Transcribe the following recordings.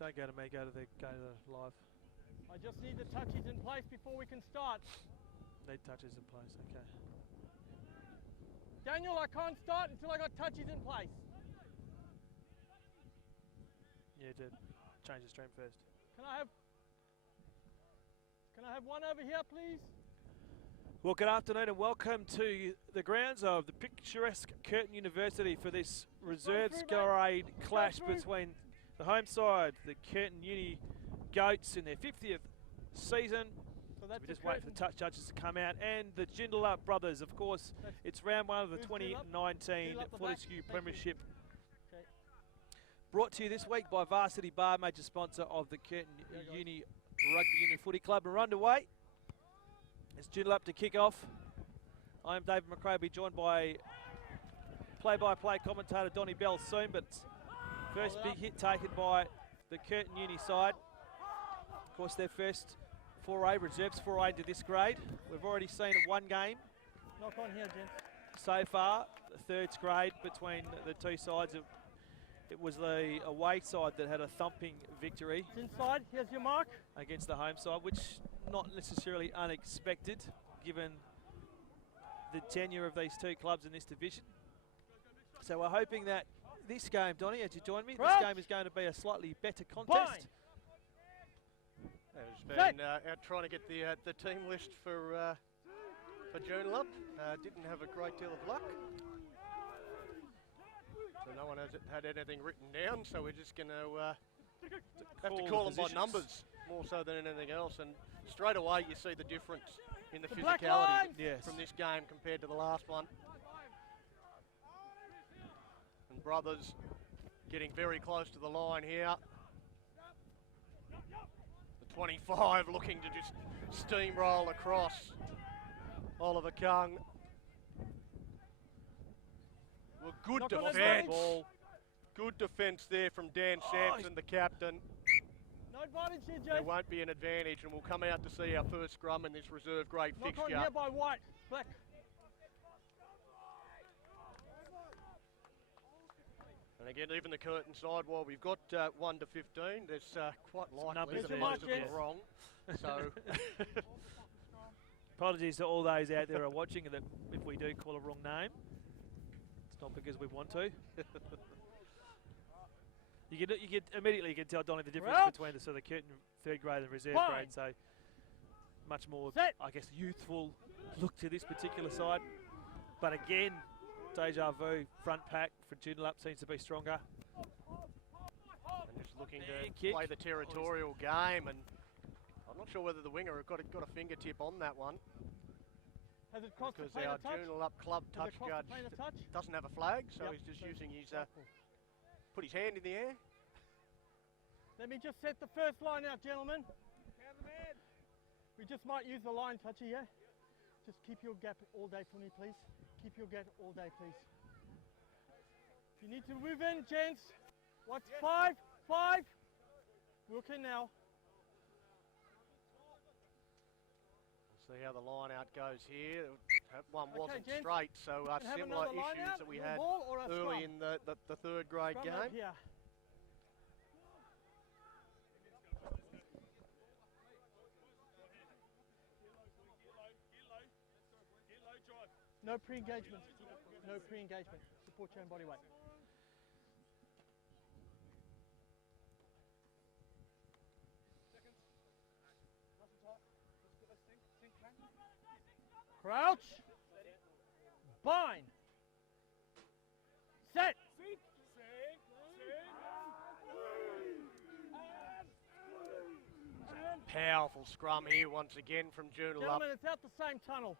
Don't go to me, go to the live. I just need the touches in place before we can start. Need touches in place, okay. Daniel, I can't start until I got touches in place. Yeah, to change the stream first. Can I have one over here, please? Well, good afternoon and welcome to the grounds of the picturesque Curtin University for this reserves grade clash between the home side, the Curtin Uni Goats in their 50th season. So we just wait for the touch judges to come out, and the Joondalup brothers. Of course, it's round one of the 2019 Fortescue Premiership. Okay. Brought to you this week by Varsity Bar, major sponsor of the Curtin Uni Rugby Union Footy Club. We're underway. It's Joondalup to kick off. I'm David McCroby, joined by play-by-play commentator Donnie Bell soon, but first big hit taken by the Curtin Uni side. Of course, their first foray, reserves foray into this grade. We've already seen one game. Knock on here, gents. So far, the third grade between the two sides. It was the away side that had a thumping victory. It's inside, here's your mark. Against the home side, which not necessarily unexpected, given the tenure of these two clubs in this division. So we're hoping that this game, Donnie, as you join me, this game is going to be a slightly better contest. Has been out trying to get the team list for Joondalup. Didn't have a great deal of luck. So no one has had anything written down, so we're just going to have to call them by numbers more so than anything else. And straight away you see the difference in the physicality from this game compared to the last one. And brothers getting very close to the line here. The 25 looking to just steamroll across Oliver Kung. Well, good defence. Good defence there from Dan Sampson, the captain. No advantage here, Jake. There won't be an advantage, and we'll come out to see our first scrum in this reserve grade fixture. Knock on here by White. Black. And again, even the Curtin side, while we've got 1 to 15, there's quite likely that most of them are wrong. So, apologies to all those out there who are watching that if we do call a wrong name. Not because we want to. you can immediately tell Donnie the difference between the Curtin third grade and reserve grade. So much more, I guess, youthful look to this particular side. But again, deja vu front pack for Joondalup seems to be stronger. And just looking to play the territorial game, and I'm not sure whether the winger got a fingertip on that one. Has it cost because our Joondalup club touch judge doesn't have a flag, so he's just using his, put his hand in the air. Let me just set the first line out, gentlemen. We just might use the line toucher here. Just keep your gap all day for me, please. Keep your gap all day, please. You need to move in, gents. What's 5? 5. Working now. See how the line out goes here. That one wasn't straight, so similar issues that we had early in the third grade game. No pre-engagement. No pre-engagement. Support your own body weight. Crouch. Bind. Set. Powerful scrum here once again from Joondalup. Gentlemen, it's out the same tunnel.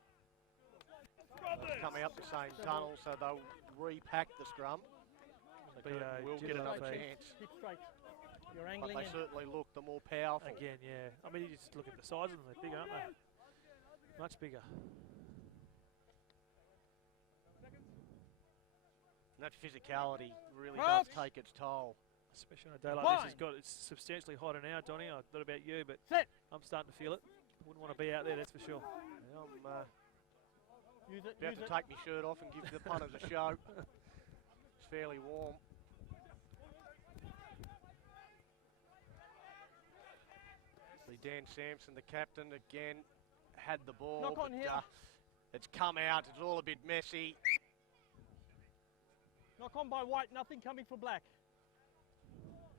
Coming up the same tunnel, so they'll repack the scrum. So we'll get another chance. Keep straight. You're angling but they certainly look the more powerful. Again, yeah. I mean, you just look at the size of them. They're big, aren't they? Much bigger. And that physicality really does take its toll. Especially on a day like this. It's substantially hotter now, Donnie. I don't know about you, but I'm starting to feel it. Wouldn't want to be out there, that's for sure. Yeah, I'm about to take my shirt off and give the punters a show. It's fairly warm. Dan Sampson, the captain, again had the ball. Knock on here. It's come out. It's all a bit messy. Knock on by white, nothing coming for black.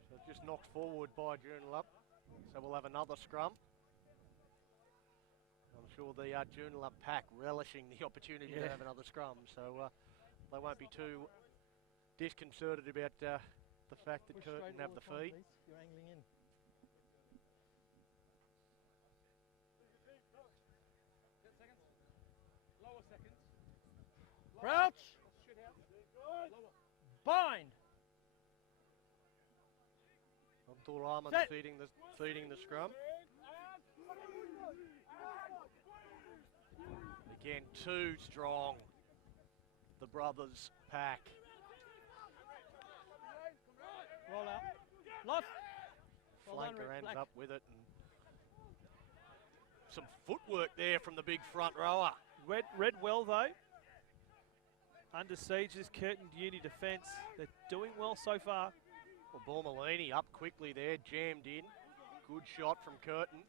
So just knocked forward by Joondalup. So we'll have another scrum. I'm sure the Joondalup pack relishing the opportunity to have another scrum. So they won't be too disconcerted about the fact that Curtin have the feed. You're angling in. Crouch. Bind. Abdul Rahman feeding the scrum. Again, too strong. The brothers pack. Roll out. Lost. Flanker ends up with it. And some footwork there from the big front rower. Read well though. Under siege, this Curtin Uni defence. They're doing well so far. Well, Bormalini up quickly there, jammed in. Good shot from Curtin.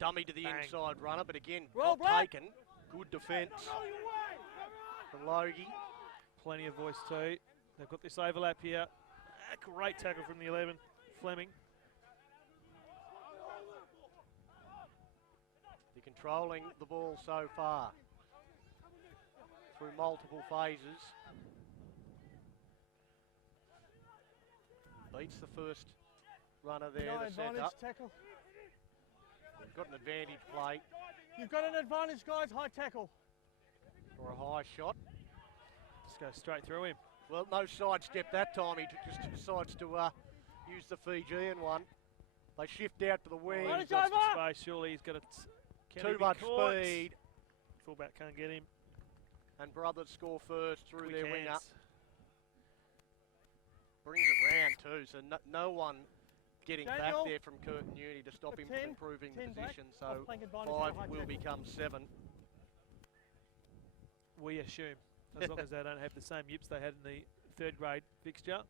Dummy to the inside runner, but again, Roll got taken. Good defence from Logie. Plenty of voice too. They've got this overlap here. A great tackle from the 11, Fleming. They're controlling the ball so far through multiple phases. Beats the first runner there, No the advantage centre. tackle. They've got an advantage play You've got an advantage, guys. High tackle. or a high shot. Just go straight through him. Well, no sidestep that time. He just decides to use the Fijian one. They shift out to the wing. Run it Got some over. space, surely he's got Too much speed. Fullback can't get him. And Brothers score first through Quick their hands. winger. Brings it round too, so no one getting Daniel. back there from Curtin Uni to stop him from 10, improving 10 back. position. So Off-flank advantage, 5 high will tackle. become 7. We assume, as long as they don't have the same yips they had in the third grade fixture.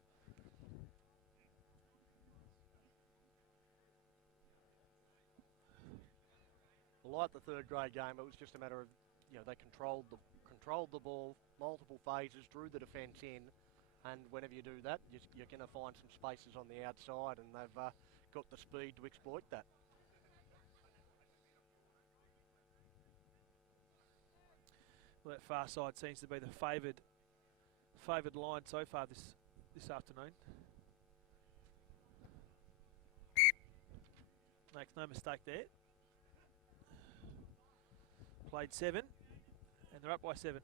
Like the third grade game, it was just a matter of, they controlled the ball, multiple phases, drew the defence in, and whenever you do that, you're going to find some spaces on the outside, and they've got the speed to exploit that. Well, that far side seems to be the favoured line so far this afternoon. Makes no mistake there. Played 7, and they're up by 7.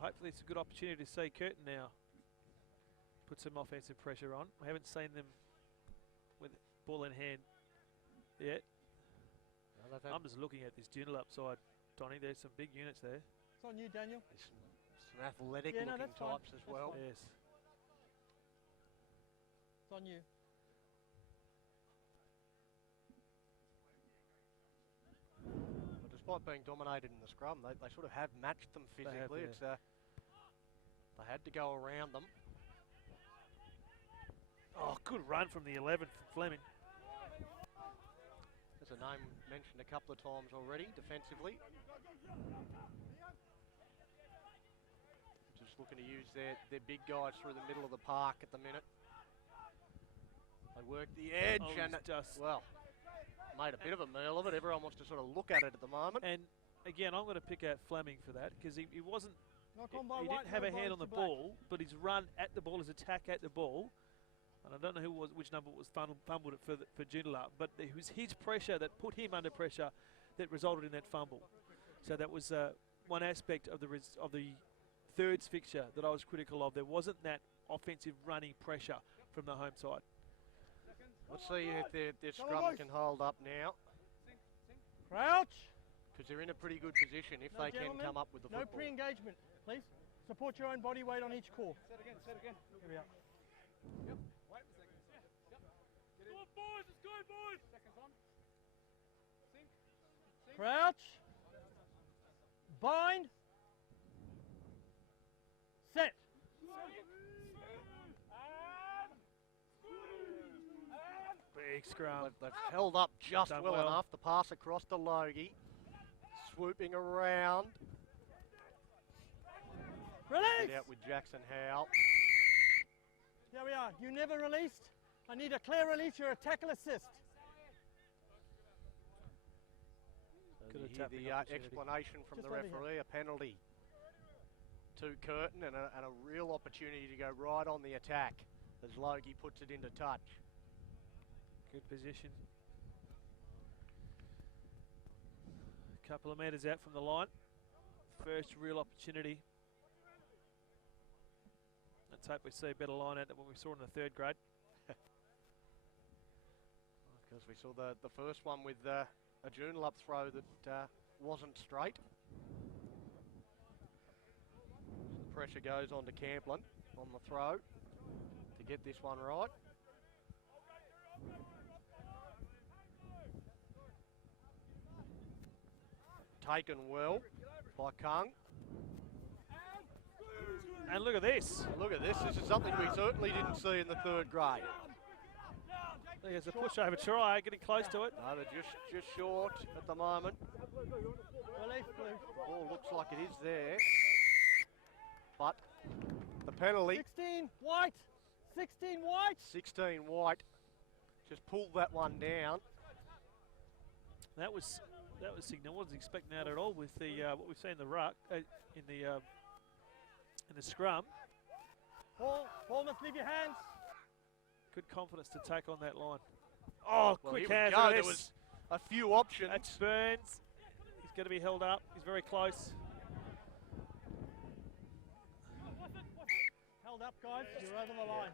Hopefully it's a good opportunity to see Curtin now put some offensive pressure on. I haven't seen them with ball in hand yet. I'm just looking at this Joondalup side, Donnie. There's some big units there. It's on you, Daniel. There's some athletic looking that's fine. types as That's well. fine. Yes. It's on you. But despite being dominated in the scrum, they sort of have matched them physically. yeah. They had to go around them. Oh, good run from the 11 from Fleming. There's a name mentioned a couple of times already defensively. Just looking to use their big guys through the middle of the park at the minute. They work the edge and well, made a bit of a meal of it. Everyone wants to sort of look at it at the moment. And again, I'm going to pick out Fleming for that because he wasn't. Knock on by He white, didn't have no a hand on the advantage to black. ball, but his run at the ball, his attack at the ball, and I don't know which number was fumbled it for Joondalup, but it was his pressure that put him under pressure that resulted in that fumble. So that was one aspect of the thirds fixture that I was critical of. There wasn't that offensive running pressure from the home side. Let's see if their scrum can hold up now, Crouch. because they're in a pretty good position if No, they can gentlemen, come up with the no football. pre-engagement, please. Support your own body weight on each core. Set again, set again. Here we are. Yep. Wait a second. Yep. Get in. Good boys, it's good boys. Seconds on. Sink. Crouch. Bind. Set. Big scrum. They've held up just Done well well. enough. The pass across to Logie. Swooping around. Release. Get out with Jackson Howe. Here we are. You never released. I need a clear release. You're a tackle assist. And Good you hear tapping the opportunity. explanation from Just the over here. referee. A penalty to Curtin and a real opportunity to go right on the attack as Logie puts it into touch. Good position. A couple of metres out from the line. First real opportunity. Let's hope we see a better line out than what we saw in the third grade. Because we saw the first one with a Joondalup throw that wasn't straight. The pressure goes on to Camplin on the throw to get this one right. Taken well by Kung. And look at this. Look at this. This is something we certainly didn't see in the third grade. There's a pushover try, getting close to it. No, they're just short at the moment. Release, Blue. Ball looks like it is there. But the penalty, 16 white. 16 white. 16 white, just pulled that one down. That was signal. Wasn't expecting that at all with the what we've seen in the ruck in the scrum. Ball must leave your hands. Good confidence to take on that line. Oh, Well, quick here we hands. go. Look at There this. was a few options. That's Burns. He's going to be held up. He's very close. Held up, guys. You're over the line.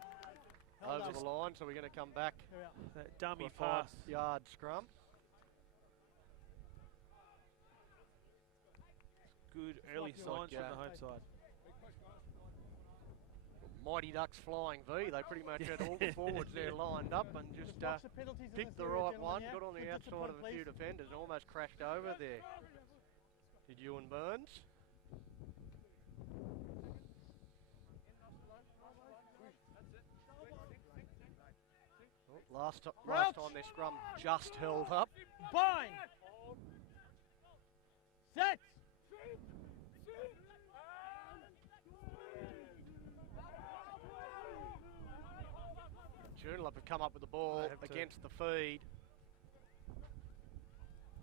Held Over up. the line, so we're going to come back Here we are. That dummy for a pass. 5-yard scrum. Good early like signs you're- from the home side. Mighty Ducks flying V. They pretty much had all the forwards there lined up and just Watch the penalties in picked this the area, right gentlemen, one, yeah? got on the Good outside of a discipline, few please. defenders and almost crashed over there. Did Ewan Burns? Oh, last time their scrum just held up. Bind. Set. Joondalup have come up with the ball They have to. against the feed.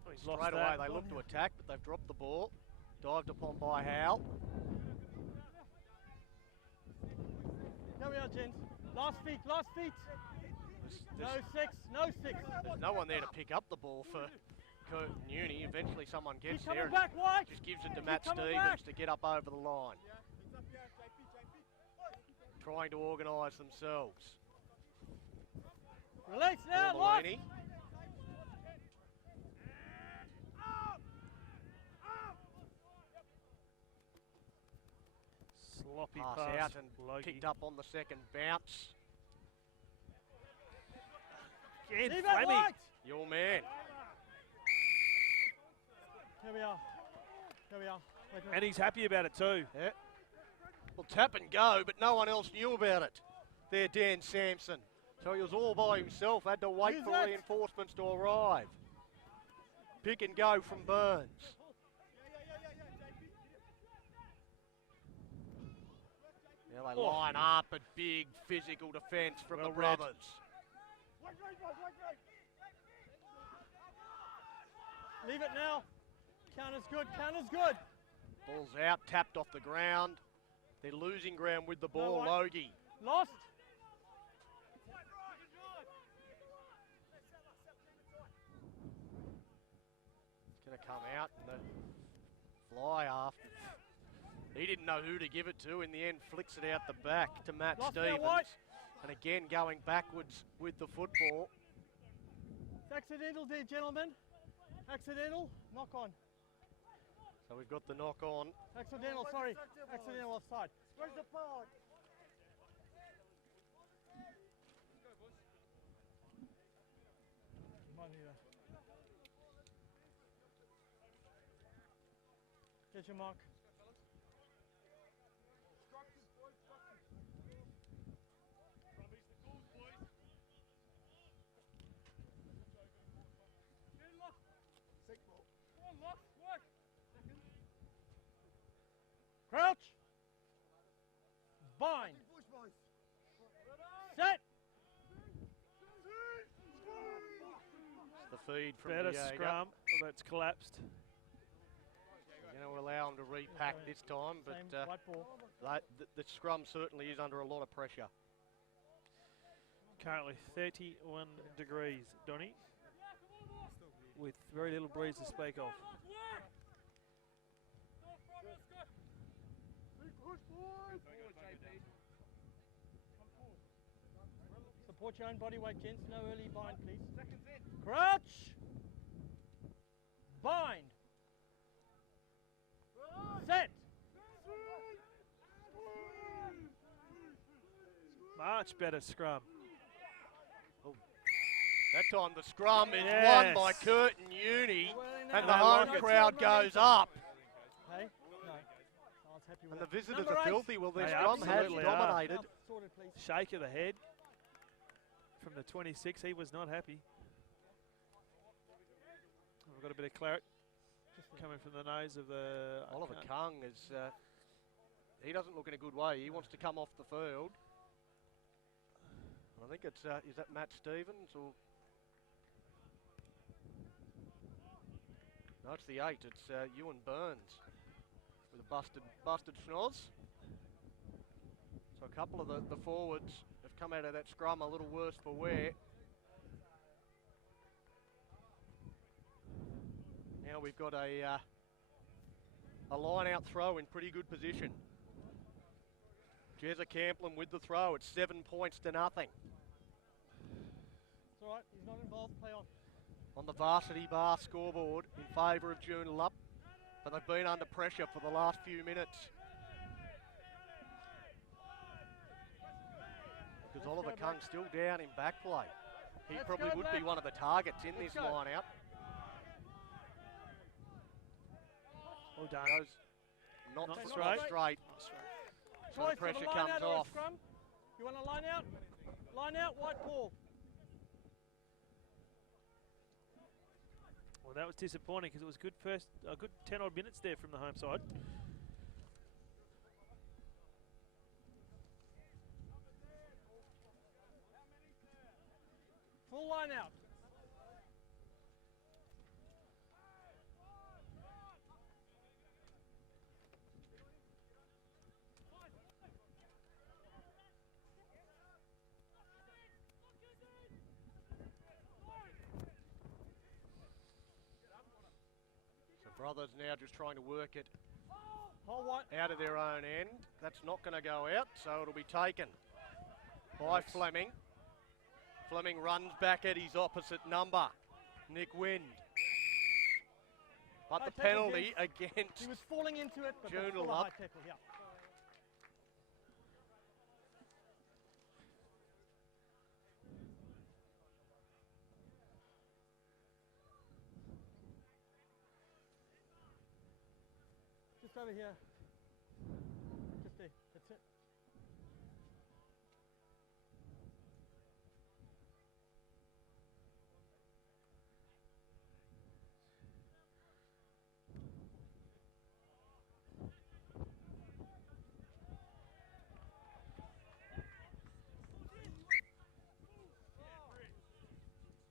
Oh, he's lost Straight away that. they look to attack, but they've dropped the ball. Dived upon by Howe. Here we are, gents. Last feet, last feet. No There's, six, no six. there's no one there to pick up the ball for Curtin Uni. Eventually someone gets Keep there coming back, White. and just gives it to Keep Matt coming Stevens back. to get up over the line. Trying to organise themselves. Release now, lost. Morbolini. Sloppy Pass pass. out and Logie. picked up on the second bounce. Again, Leave that, Fleming. White. Your man. Here we are. Here we are. Wait, wait. And he's happy about it too. Yeah. Well, tap and go, but no one else knew about it. There, Dan Sampson. So he was all by himself, had to wait Who's for that? reinforcements to arrive. Pick and go from Burns. Now they Oh. line up a big physical defence from Well the read. brothers. Leave it now. Counter's good, counter's good. Ball's out, tapped off the ground. They're losing ground with the ball, White. Logie. Lost. It's going to come out and the fly after. He didn't know who to give it to. In the end, flicks it out the back to Matt Lost now, Stevens. White. And again, going backwards with the football. It's accidental there, gentlemen. Accidental. Knock on. So we've got the knock on. Accidental, sorry. Accidental offside. Where's the ball? There's your mark. Crouch. Bind. Set. The feed from Better Diego. scrum. Well, that's collapsed. Going to allow him to repack this time, but Same white ball. the scrum certainly is under a lot of pressure. Currently 31 degrees, Donny, with very little breeze to speak of. Support your own body weight, gents. No early bind, please. Crouch. Bind. Set. Much better scrum. That time the scrum is Yes. won by Curtin Uni, and the I home like it. crowd goes up. Hey? No. Someone's happy with And the that. visitors Number are 8. filthy. Well, their They scrum has absolutely are. dominated. Now, sorted, please. Shake of the head from the 26. He was not happy. We've got a bit of claret coming from the nose of the... Oliver Kung is, he doesn't look in a good way. He wants to come off the field. I think it's, is that Matt Stevens or? No, it's the 8. It's Ewan Burns with a busted schnoz. So a couple of the forwards have come out of that scrum a little worse for wear. Now we've got a line-out throw in pretty good position. Jezza Camplin with the throw. It's 7 points to nothing. It's all right. He's not involved. Play on. On the varsity bar scoreboard in favour of Joondalup, but they've been under pressure for the last few minutes. Because Oliver Kung's still down in back play. He probably would be one of the targets in this line-out. Well done. Goes not straight. So the pressure comes off. Scrum. You want to line out? Line out, white ball. Well, that was disappointing because it was a good 10 odd minutes there from the home side. Full line out. Brothers now just trying to work it Hold one. out of their own end. That's not going to go out, so it'll be taken by Fleming. Fleming runs back at his opposite number, Nick Wind. But the penalty against He was falling into it, but Joondalup. full high tackle, yeah. Just over here. Just there. That's it.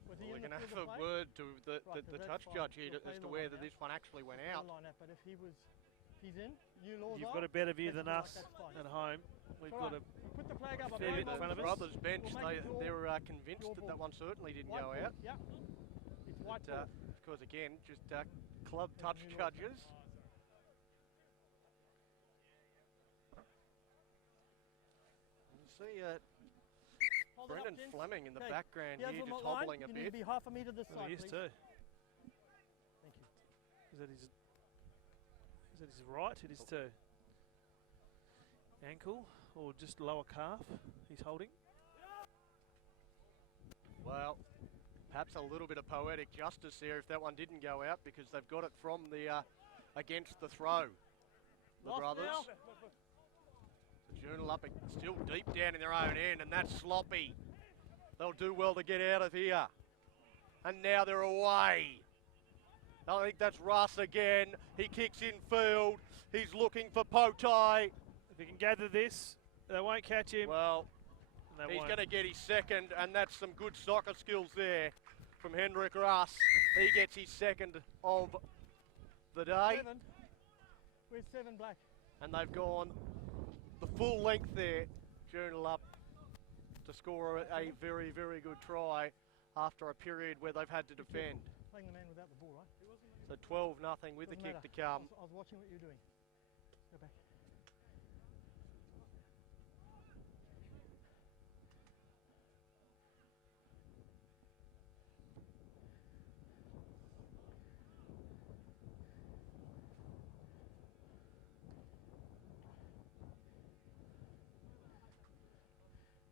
Was he We're in the going to field have of a play? word to the Right, touch that's fine. judge here We'll play as to the whether line this one actually went We'll out. line up, but if he's in, you laws You've are, got a better view that's than all right, us that's fine. at home. We've All got right. a We'll put the flag up. fair bit in front of The us. brothers bench, We'll make it they're your convinced that ball. that one certainly didn't White go ball, out. Yeah. It's white But, ball. of course, again, just club Yeah, touch new laws. judges. You see Hold it up, Brendan gents. Fleming in the Okay. background Here's here, on just the line. hobbling a You need to bit. be half a metre this well, side, he is please. too. Thank you. Is that his right? It is too. Ankle or just lower calf he's holding. Well, perhaps a little bit of poetic justice there if that one didn't go out, because they've got it from the against the throw. The Lost brothers. now. The Joondalup still deep down in their own end, and that's sloppy. They'll do well to get out of here. And now they're away. I think that's Russ again. He kicks in field. He's looking for Potai. If he can gather this, they won't catch him. Well, They he's won't. going to get his second, and that's some good soccer skills there from Hendrik Russ. He gets his second of the day. 7. Where's 7 black? And they've gone the full length there, Joondalup, to score a very, very good try after a period where they've had to defend. Playing the man without the ball, right? So 12-0 with the Doesn't kick matter. to come. I was watching what you were doing. Go back.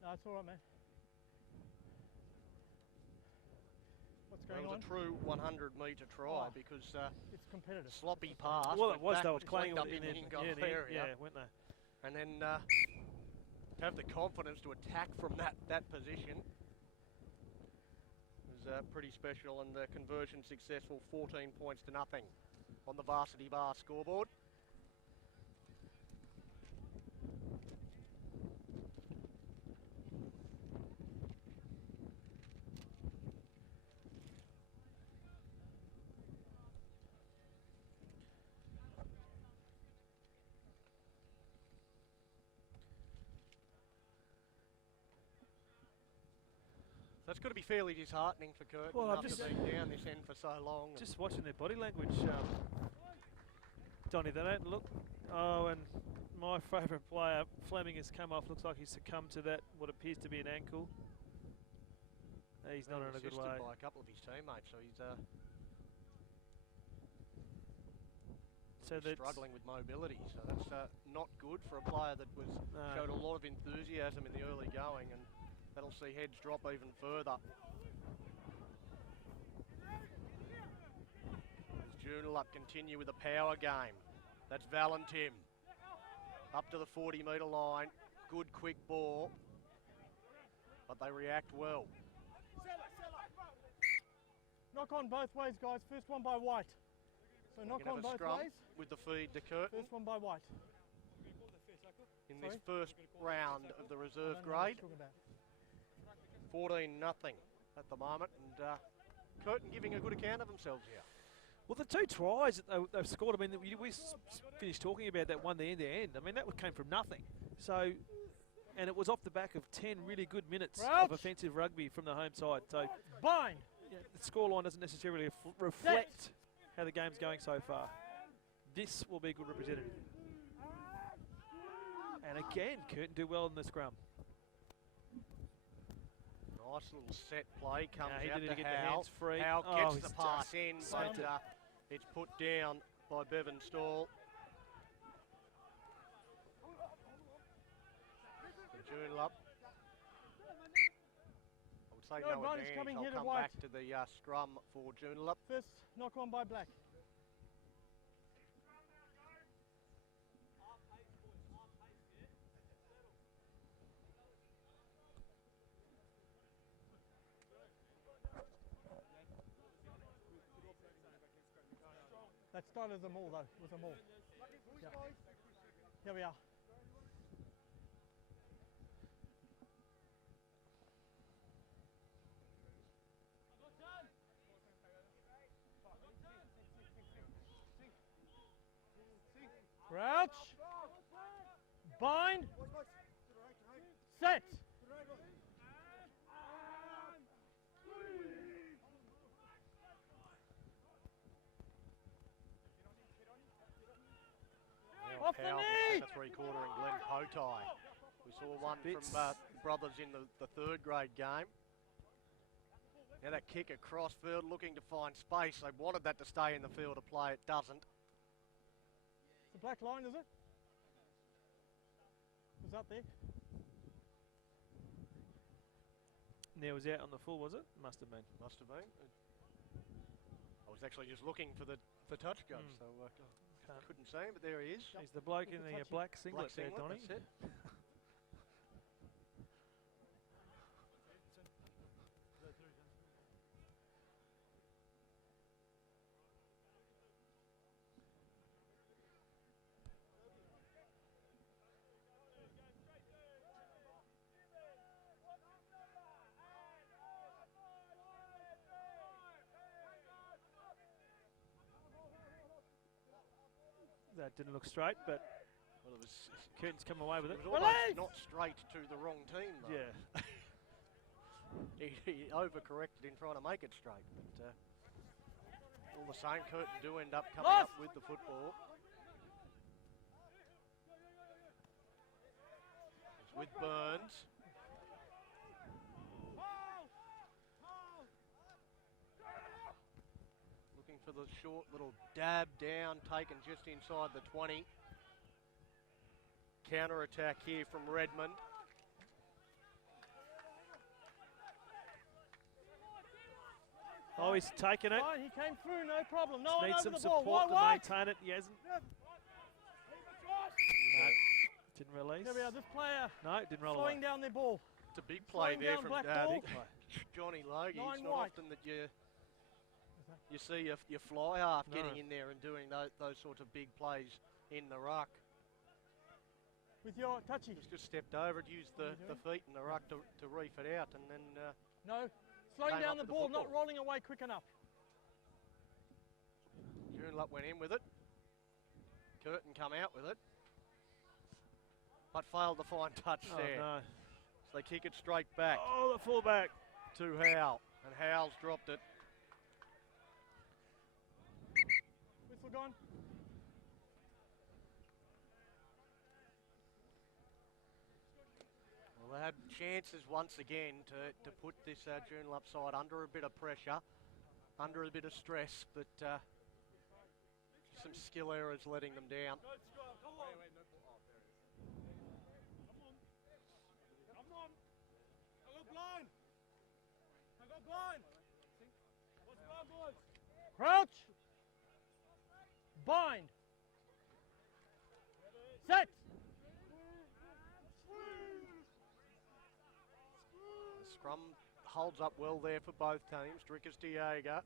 No, it's all right, man. What's It going was on? a true 100-metre try Oh. because It's competitive. sloppy pass. Well, went it was. back, They were just playing linked with up it in the in in-goal the area. yeah, weren't they? And then have the confidence to attack from that position was pretty special, and the conversion successful, 14 points to nothing on the Varsity Bar scoreboard. That's got to be fairly disheartening for Curtin Well, I've after just- being down this end for so long. Just watching their body language, Donny, they don't look. Oh, and my favourite player, Fleming, has come off. Looks like he's succumbed to that, what appears to be an ankle. He's not in a good assisted way. by a couple of his teammates, so he's So that's struggling with mobility. So that's not good for a player that was showed a lot of enthusiasm in the early going, and that'll see heads drop even further. As Joondalup continue with a power game. That's Valentim. Up to the 40-metre line. Good quick ball. But they react well. Knock on both ways, guys. First one by White. So We knock can have on a both scrum ways. with the feed to Curtin First one by White. in this Sorry? first round of the I reserve don't know what grade. you're talking about. 14-0 at the moment, and Curtin giving a good account of themselves here. well, the two tries that they've scored. I mean, we finished talking about that one, the end-to-end. I mean, that came from nothing. So, and it was off the back of 10 really good minutes Crouch. of offensive rugby from the home side. So, Bind. yeah, the scoreline doesn't necessarily reflect how the game's going so far. This will be a good representative. And again, Curtin do well in the scrum. Nice little set play comes He out did it to to get the Howe. hands free. Howe Oh, gets he's the pass just in, spent but it. it's put down by Bevan Stall. Joondalup. I would say No no advantage advantage. coming I'll here to come White. back to the scrum for Joondalup. First knock on by Black. That started as a maul though, it was a maul. Yeah. Here we are. Crouch. Bind. Set. Now Off the powerful knee. centre three-quarter and Glenn Potai. We saw one bits. from brothers in the third grade game. Now that kick across field looking to find space. They wanted that to stay in the field of play. It doesn't. The black line, is it? Was that there? Now was out on the full, was it? Must have been. Must have been. I was actually just looking for the touch gun, so Couldn't see him, but there he is. He's the bloke in the black singlet there, Donny. That's it. That didn't look straight, but Well, it was Curtin's come away with it. It was almost not straight to the wrong team, though. Yeah. he overcorrected in trying to make it straight, but all the same, Curtin do end up coming up with the football. It's with Burns. Looking for the short little dab down, taken just inside the 20. Counter-attack here from Redmond. Oh, he's taken it. Fine, he came through, no problem. No one Needs over some the ball. support to Wide. maintain it. He hasn't. No, didn't release. There we are, this player No, didn't roll slowing away. down their ball. It's a big play Slowing there down from black ball. Johnny Logie. Nine It's not white. often that you see your fly half No. getting in there and doing those sorts of big plays in the ruck. With your touchy. He's just stepped over it, used the feet in the ruck to reef it out, and then No, slowing Came down up the with the ball, not football. rolling away quick enough. Joondalup went in with it. Curtin come out with it, but failed to find touch Oh, there. no. So they kick it straight back Oh, the fullback. to Howe, and Howe's dropped it. Whistle gone. Well, they had chances once again to put this Joondalup side under a bit of pressure, under a bit of stress, but some skill errors letting them down. Crouch. Bind. Set. The scrum holds up well there for both teams. Drickus Diego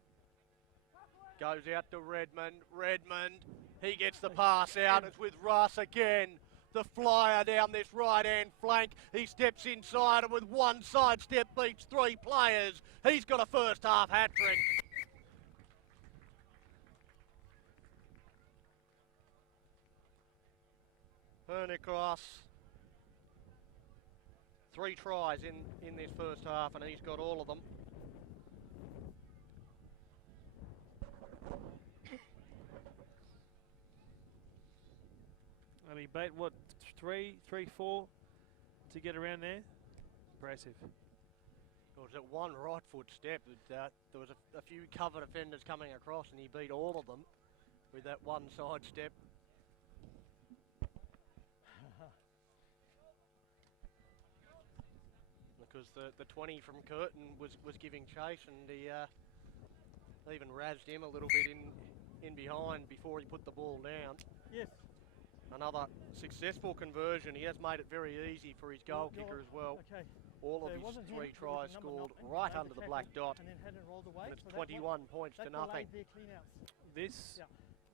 goes out to Redmond. Redmond, he gets the pass out. It's with Russ again. The flyer down this right-hand flank. He steps inside and with one side step beats three players. He's got a first half hat-trick. Pernicross. 3 tries in this first half, and he's got all of them. And he beat, what, 4 to get around there? Impressive. It was at one right foot step. There was a few cover defenders coming across, and he beat all of them with that one side step. Because the 20 from Curtin was giving chase, and he even razzed him a little bit in behind before he put the ball down. Yes. Another successful conversion. He has made it very easy for his goal kicker as well. Okay. All So of it his wasn't him, 3 it was tries the number scored 9 right made under the tackle black dot. And then hadn't rolled away. And it's so that 21 points to that nothing. delayed their clean-outs. This, Yeah.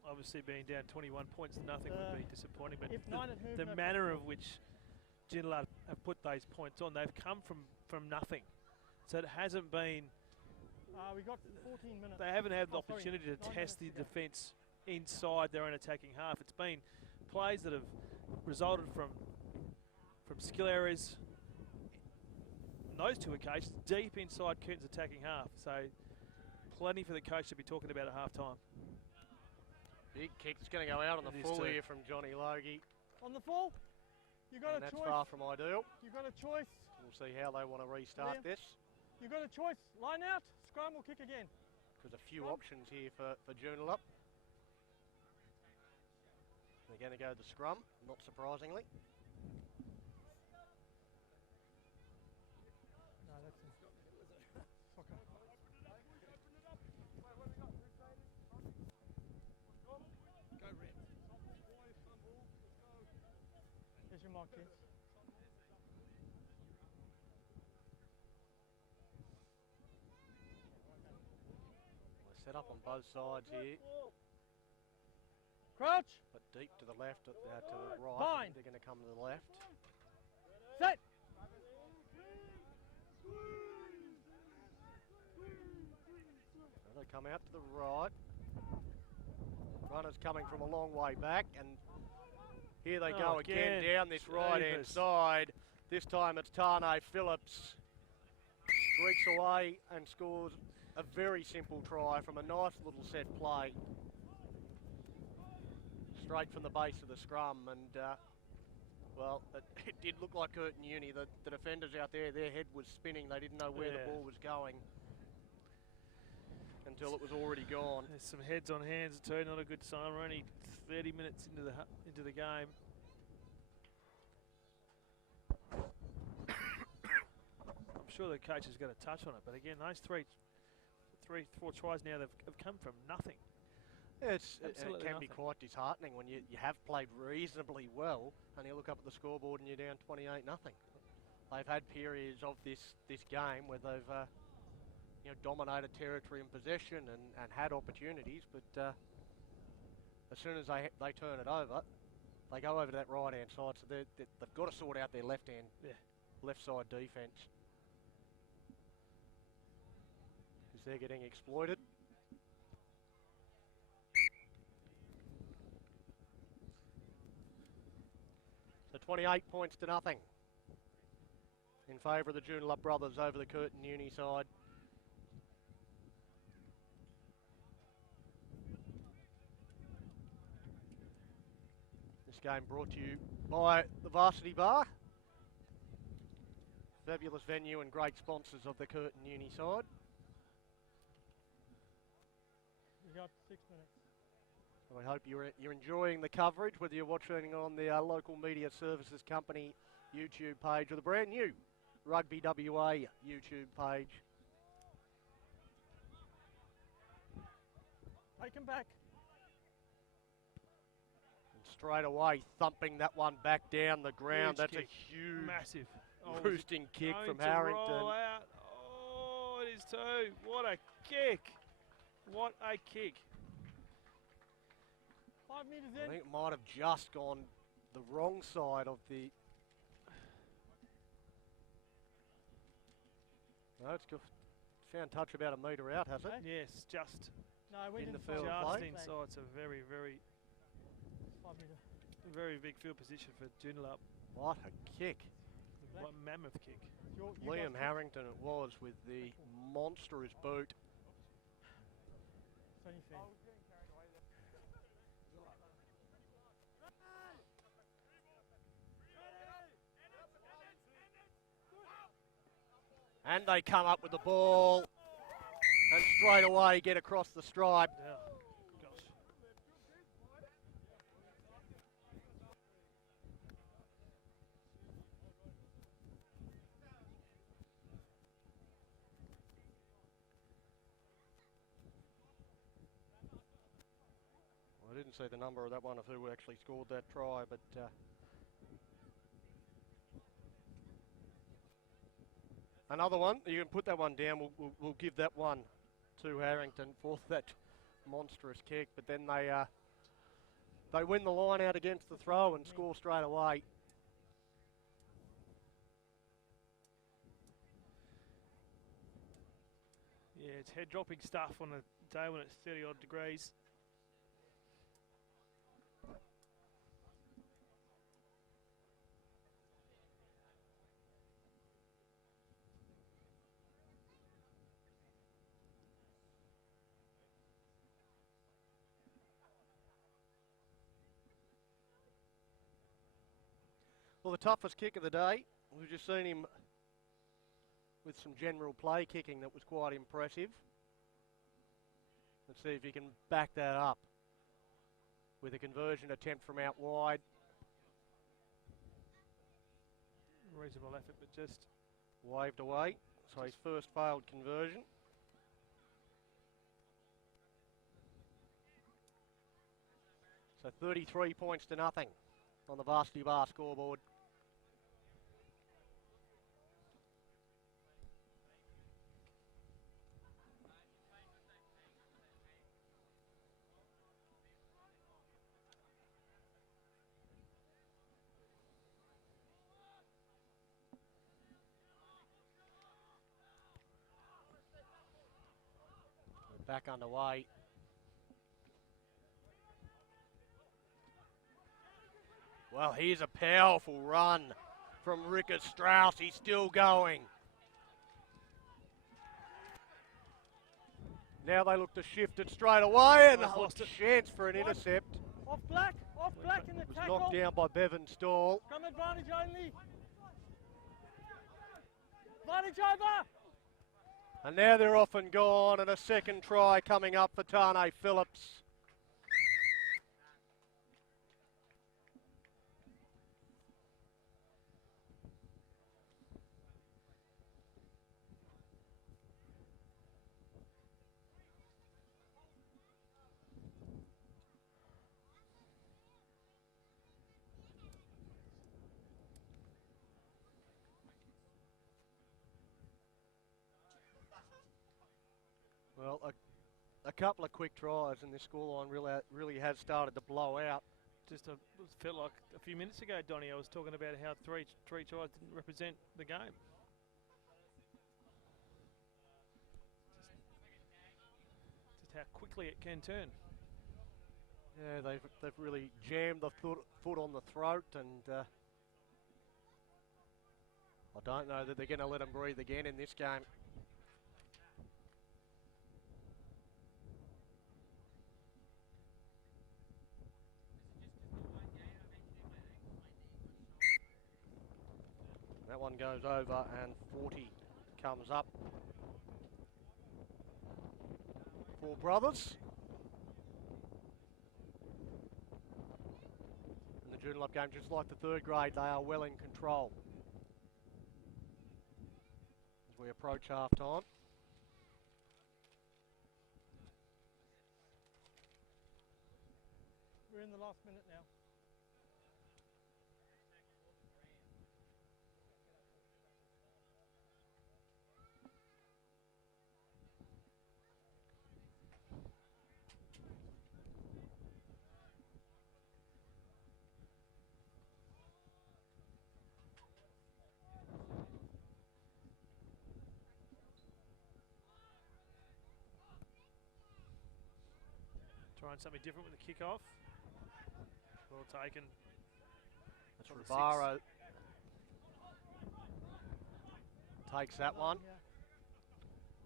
obviously being down 21 points to nothing would be disappointing, but if 9 at home, the no manner problem. of which Joondalup have put those points on, they've come from nothing. So it hasn't been, We got 14 minutes. they haven't had the Oh, sorry, opportunity to 9 test the minutes to go. defence inside their own attacking half. It's been plays that have resulted from skill errors on those 2 occasions deep inside Curtin's attacking half. So plenty for the coach to be talking about at half time. Big kick. It's going to go out on the It is full too. here from Johnny Logie. On the full, you got And a that's choice. far from ideal. You got a choice. We'll see how they want to restart Liam. this. You got a choice. Line out, scrum or kick again. There's a few Scrum. options here for Joondalup. They're going to go the scrum, not surprisingly. No, that's soccer. Go red. on, kids. We're set up on both sides here, Crouch. but deep to the left, to the right. Fine. They're going to come to the left. Set. So they come out to the right. Runners coming from a long way back, and here they go again down this right-hand side. This time it's Tane Phillips. Streaks away and scores a very simple try from a nice little set play. Straight from the base of the scrum, and well, it did look like Curtin Uni. The defenders out there, their head was spinning. They didn't know where the ball was going until it was already gone. There's some heads on hands too. Not a good sign. We're only 30 minutes into the game. I'm sure the coach has got a touch on it, but again, those four tries now have come from nothing. Yeah, it can be quite disheartening when you have played reasonably well and you look up at the scoreboard and you're down 28-0. They've had periods of this game where they've dominated territory and possession and had opportunities, but as soon as they turn it over, they go over to that right-hand side, so they've got to sort out their left side defence, because they're getting exploited. So 28 points to nothing in favour of the Joondalup brothers over the Curtin Uni side. This game brought to you by the Varsity Bar. Fabulous venue and great sponsors of the Curtin Uni side. You got 6 minutes. I hope you're enjoying the coverage, whether you're watching on the local media services company YouTube page or the brand new Rugby WA YouTube page. Take him back. And straight away thumping that one back down the ground. That's kick. a huge, Massive roosting kick from to Harrington. Roll out. Oh, it is too. What a kick! What a kick! 5 meters I in. think it might have just gone the wrong side of the... No, it's found touch about a metre out, has it? Yes, just No, we in didn't the field find of just play. inside. It's a very, very, 5 meter. very big field position for Joondalup. What a kick. What a mammoth kick. You Liam got Harrington it was with the monstrous boot. It's only fair. And they come up with the ball and straight away get across the stripe. Yeah. Gosh. I didn't see the number of that one of who actually scored that try, but another one. You can put that one down. We'll give that one to Harrington for that monstrous kick. But then they win the line out against the throw and score straight away. Yeah, it's head dropping stuff on a day when it's 30 odd degrees. Well, the toughest kick of the day, we've just seen him with some general play kicking that was quite impressive. Let's see if he can back that up with a conversion attempt from out wide. Reasonable effort, but just Waved away, so his first failed conversion. So 33 points to nothing on the Varsity Bar scoreboard. back underway. Well, here's a powerful run from Rickard Strauss. He's still going. Now they look to shift it straight away, and Lost a it. chance for an intercept. Off black in the Was tackle. knocked down by Bevan Stall. Come advantage only. Advantage over. And now they're off and gone, and a second try coming up for Tane Phillips. Well, a couple of quick tries, and this scoreline really has started to blow out. Felt like a few minutes ago, Donnie, I was talking about how three tries didn't represent the game. Just how quickly it can turn. Yeah, they've really jammed the foot on the throat, and I don't know that they're going to let them breathe again in this game. That one goes over, and 40 comes up for Brothers. In the Joondalup game, just like the third grade, they are well in control as we approach half time. We're in the last minute now. Trying something different with the kick-off. Well taken. That's Rivaro. Takes that one.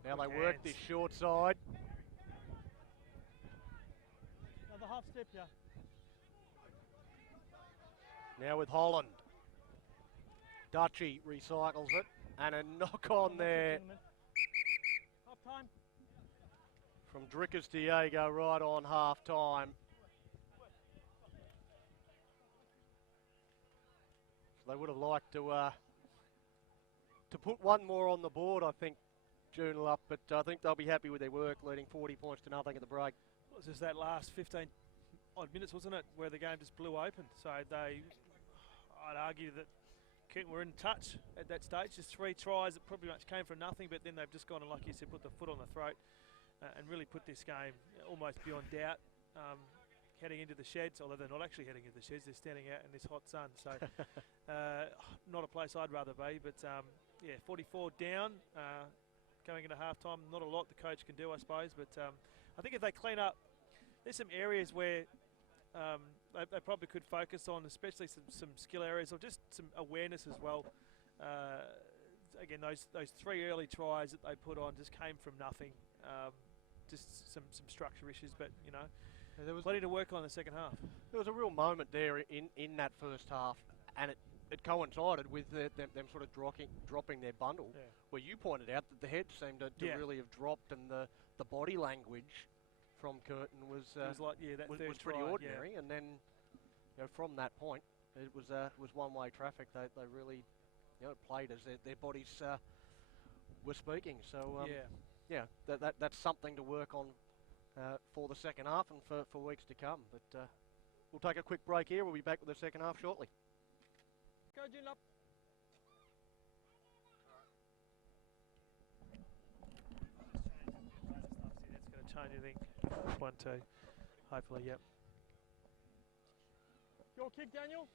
Now they work this short side. Another half step, yeah. Now with Holland. Dutchy recycles it, and a knock on there Half time. from Drickers Diego right on half time. So they would have liked to put one more on the board, I think, Joondalup, but I think they'll be happy with their work, leading 40 points to nothing at the break. It was just that last 15 odd minutes, wasn't it, where the game just blew open. So I'd argue that Curtin were in touch at that stage. Just three tries that pretty much came from nothing, but then they've just gone and, like you said, put the foot on the throat and really put this game almost beyond doubt. Heading into the sheds, although they're not actually heading into the sheds, they're standing out in this hot sun. So not a place I'd rather be, but yeah, 44 down, going into half-time. Not a lot the coach can do, I suppose, but I think if they clean up, there's some areas where they probably could focus on, especially some skill areas or just some awareness as well. Again, those three early tries that they put on just came from nothing. Just some structure issues, but you know, there was plenty to work on in the second half. There was a real moment there in that first half, and it coincided with them sort of dropping their bundle, where you pointed out that the head seemed to really have dropped, and the body language from Curtin was like, was pretty ordinary, and then from that point it was one-way traffic. They really played as their bodies were speaking. So that's something to work on for the second half and for weeks to come. But we'll take a quick break here. We'll be back with the second half shortly. Go Joondalup. That's going to change anything. 1-2. Hopefully, yep. Your kick, Daniel.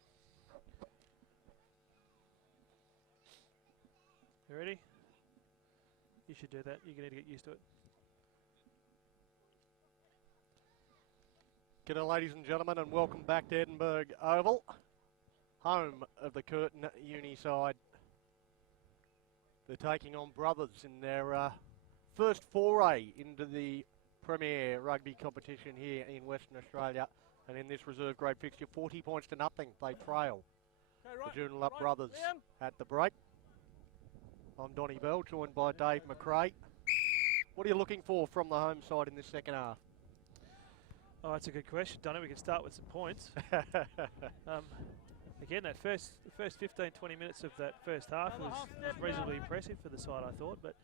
You ready? You should do that. You're going to get used to it. G'day ladies and gentlemen, and welcome back to Edinburgh Oval, home of the Curtin Uni side. They're taking on Brothers in their first foray into the premier rugby competition here in Western Australia. And in this reserve grade fixture, 40 points to nothing, they trail the Joondalup Brothers at the break. I'm Donnie Bell, joined by Dave McRae. What are you looking for from the home side in this second half? Oh, that's a good question, Donnie. We can start with some points. Again, the first 15, 20 minutes of that first half was reasonably impressive for the side, I thought. But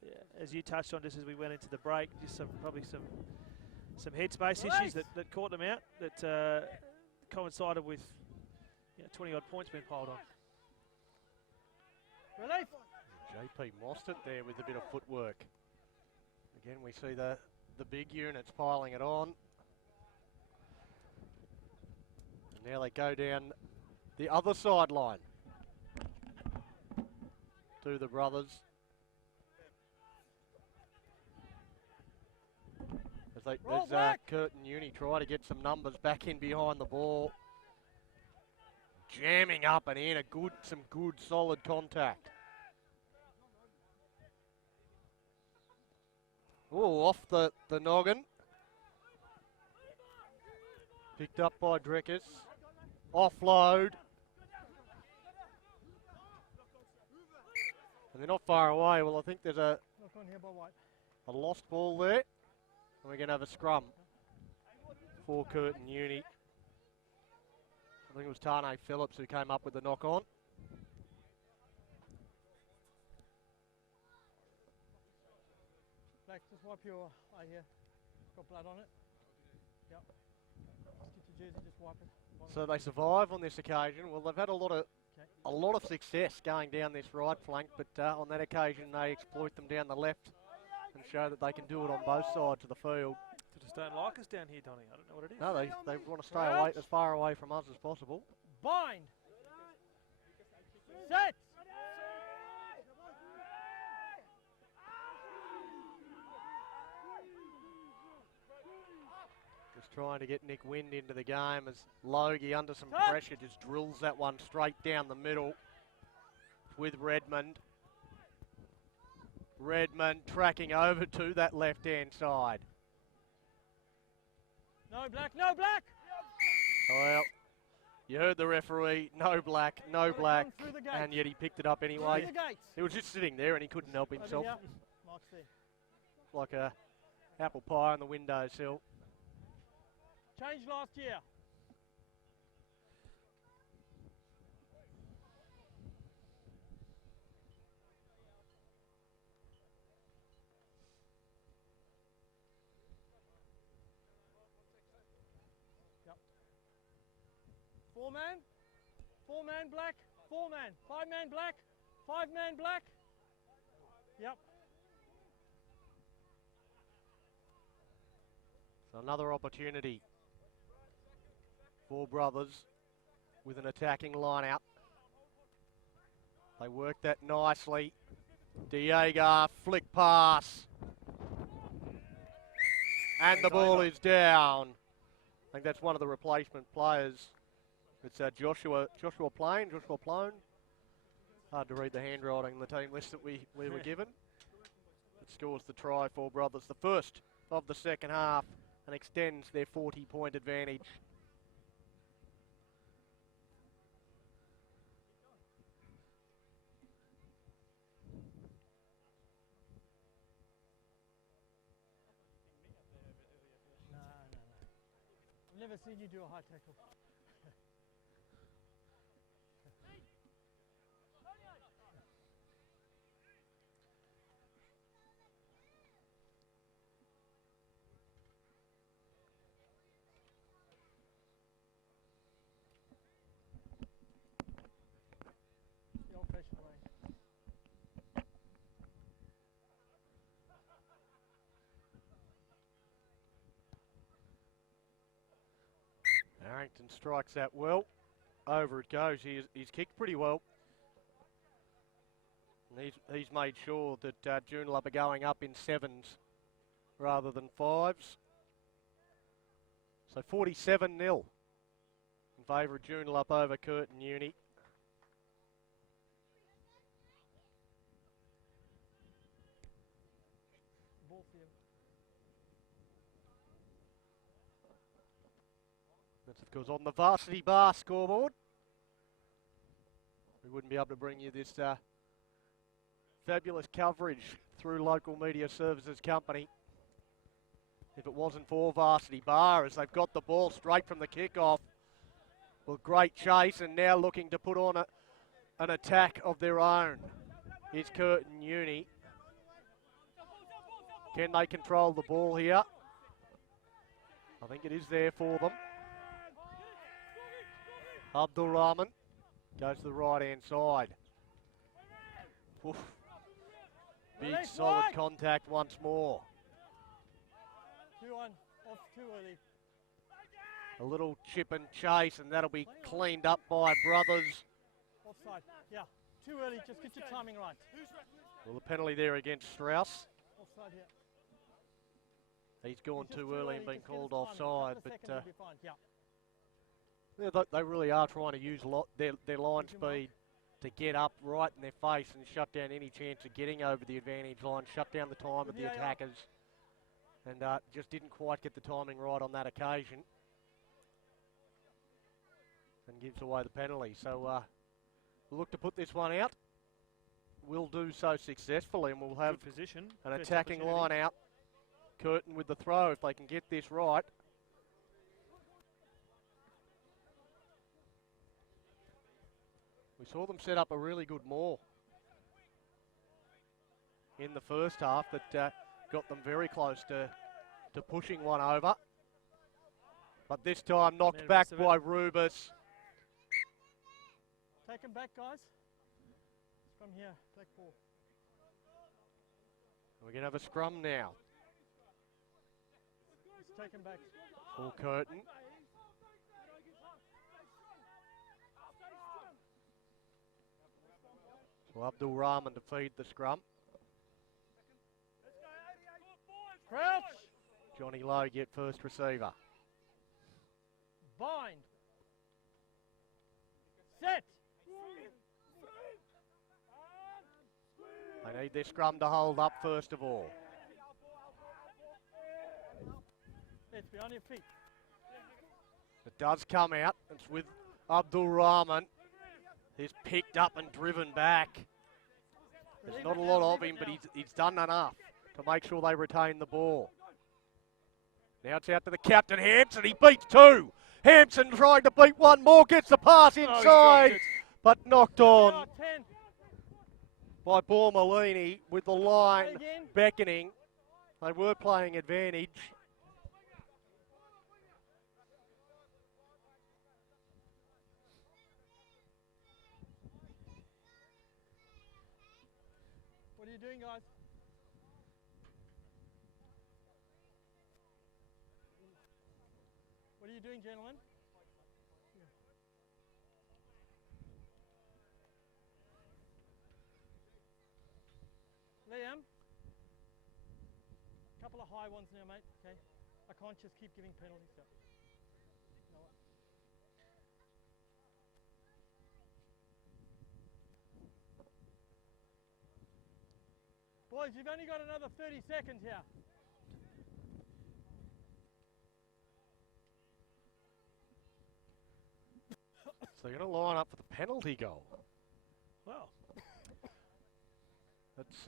yeah, as you touched on just as we went into the break, just probably some headspace issues that caught them out, that coincided with 20-odd points being piled on. Relief. JP Mostert there with a bit of footwork. Again, we see the big units piling it on. And now they go down the other sideline to the Brothers. As Curtin Uni try to get some numbers back in behind the ball. Jamming up and in, some good solid contact. Oh, off the noggin. Picked up by Dreckers. Offload. And they're not far away. Well, I think there's a lost ball there. And we're going to have a scrum for Curtin Uni. I think it was Tane Phillips who came up with the knock on. Black, just wipe your eye here. Got blood on it. Yep. Just get your jersey, just wipe it. So they survive on this occasion. Well, they've had a lot of success going down this right flank, but on that occasion they exploit them down the left and show that they can do it on both sides of the field. They just don't like us down here, Donnie. I don't know what it is. No, they want to stay away, as far away from us as possible. Bind. Set. Just trying to get Nick Wind into the game as Logie, under some pressure, just drills that one straight down the middle with Redmond. Redmond tracking over to that left-hand side. No black, no black! Well, you heard the referee, no black, no black, and yet he picked it up anyway. He was just sitting there and he couldn't help himself. Like a apple pie on the windowsill. Changed last year. Yep. Four man black, 5-man black, 5-man black. Yep. So another opportunity for Brothers with an attacking line out. They work that nicely. Diego, flick pass. And the ball is down. I think that's one of the replacement players. It's Joshua Plone. Hard to read the handwriting in the team list that we were given. It scores the try for Brothers, the first of the second half, and extends their 40-point advantage. I've never seen you do a high tackle. The old-fashioned way. Harrington strikes that well. Over it goes. He's kicked pretty well. And he's made sure that Joondalup are going up in 7s rather than 5s. So 47-0 in favour of Joondalup over Curtin Uni. Ball for you. That's of course on the Varsity Bar scoreboard. We wouldn't be able to bring you this fabulous coverage through Local Media Services Company if it wasn't for Varsity Bar, as they've got the ball straight from the kickoff. Well, great chase, and now looking to put on an attack of their own is Curtin Uni. Can they control the ball here? I think it is there for them. Abdul Rahman goes to the right-hand side. Oof. Big solid contact once more. 2-1, off too early. A little chip and chase, and that'll be cleaned up by Brothers. Offside, yeah. Too early, just get your timing right. Well, the penalty there against Strauss. Offside here. He's gone Just too early and been just get called his timing. offside, Couple of but seconds will be fine, yeah. yeah, they really are trying to use their line speed to get up right in their face and shut down any chance of getting over the advantage line, shut down the time of the attackers, and just didn't quite get the timing right on that occasion, and gives away the penalty. So we'll look to put this one out. We'll do so successfully, and we'll have an attacking line out. Curtin with the throw if they can get this right. We saw them set up a really good maul in the first half that got them very close to pushing one over. But this time knocked back by Rubus. Take him back, guys. From here, black ball. We're going to have a scrum now. Take him back. For Curtin. So Abdul Rahman to feed the scrum. Crouch. Johnny Lowe get first receiver. Bind. Set. They need their scrum to hold up first of all. Let's be on your feet. It does come out. It's with Abdul Rahman. He's picked up and driven back. There's not a lot of him, but he's done enough to make sure they retain the ball. Now it's out to the captain, Hampson. He beats two. Hampson trying to beat one more, gets the pass inside, but knocked on by Bormalini with the line beckoning. They were playing advantage. What are you doing, guys? What are you doing, gentlemen? Liam? A couple of high ones now, mate, okay? I can't just keep giving penalties. So. You know what? Boys, you've only got another 30 seconds here. So they're going to line up for the penalty goal. Wow. That's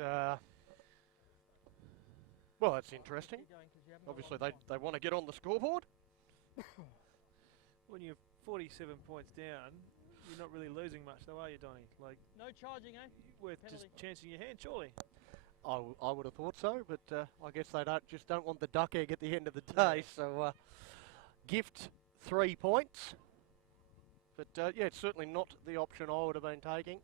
well, that's interesting. Obviously, they want to get on the scoreboard. When you're 47 points down, you're not really losing much, though, are you, Donny? Like, no charging, eh? Worth Penalty. just chancing your hand, surely. I would have thought so, but I guess they don't want the duck egg at the end of the day. So gift 3 points. But yeah, it's certainly not the option I would have been taking.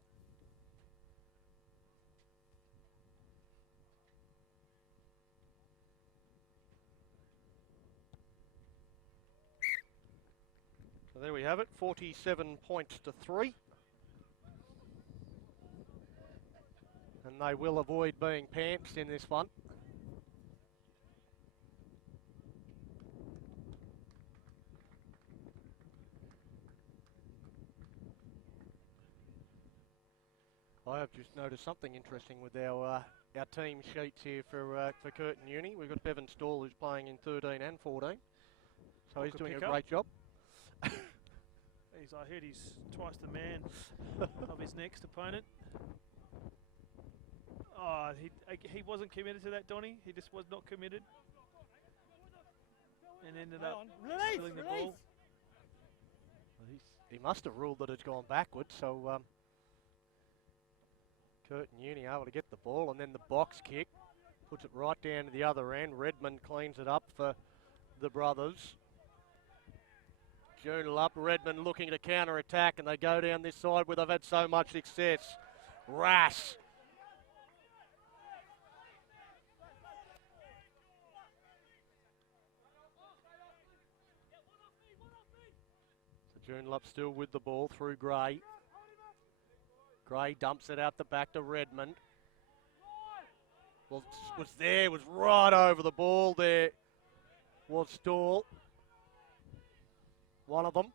So there we have it, 47 points to 3. And they will avoid being pantsed in this one. I have just noticed something interesting with our team sheets here for Curtin Uni. We've got Bevan Stall who's playing in 13 and 14, so he's doing a great job. I heard he's twice the man of his next opponent. Oh, he wasn't committed to that, Donny. He just was not committed, and ended up stealing the ball. He must have ruled that it's gone backwards, so Curtin Uni able to get the ball, and then the box kick puts it right down to the other end. Redmond cleans it up for the brothers. Joondalup, Redmond looking to counter-attack, and they go down this side where they've had so much success. Rass. So Joondalup still with the ball through Gray. Gray dumps it out the back to Redmond. Well, was right over the ball there. Was Stall. One of them.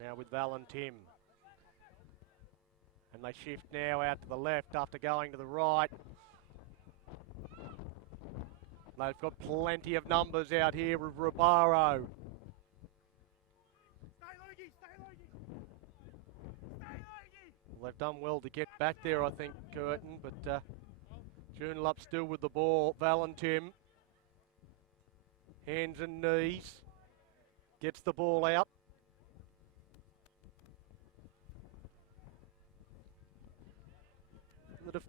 Now with Valentim. And they shift now out to the left after going to the right. They've got plenty of numbers out here with Ribeiro. Well, they've done well to get back there, I think, Curtin, but Joondalup still with the ball. Valentim, hands and knees, gets the ball out.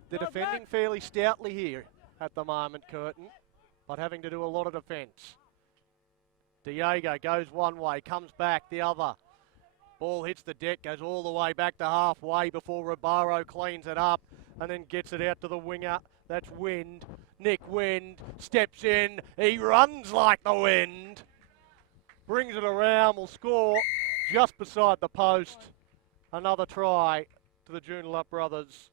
They're defending fairly stoutly here at the moment, Curtin, but having to do a lot of defence. Diego goes one way, comes back the other. Ball hits the deck, goes all the way back to halfway before Ribeiro cleans it up and then gets it out to the winger. That's Wind. Nick Wind steps in. He runs like the wind. Brings it around, will score just beside the post. Another try to the Joondalup brothers.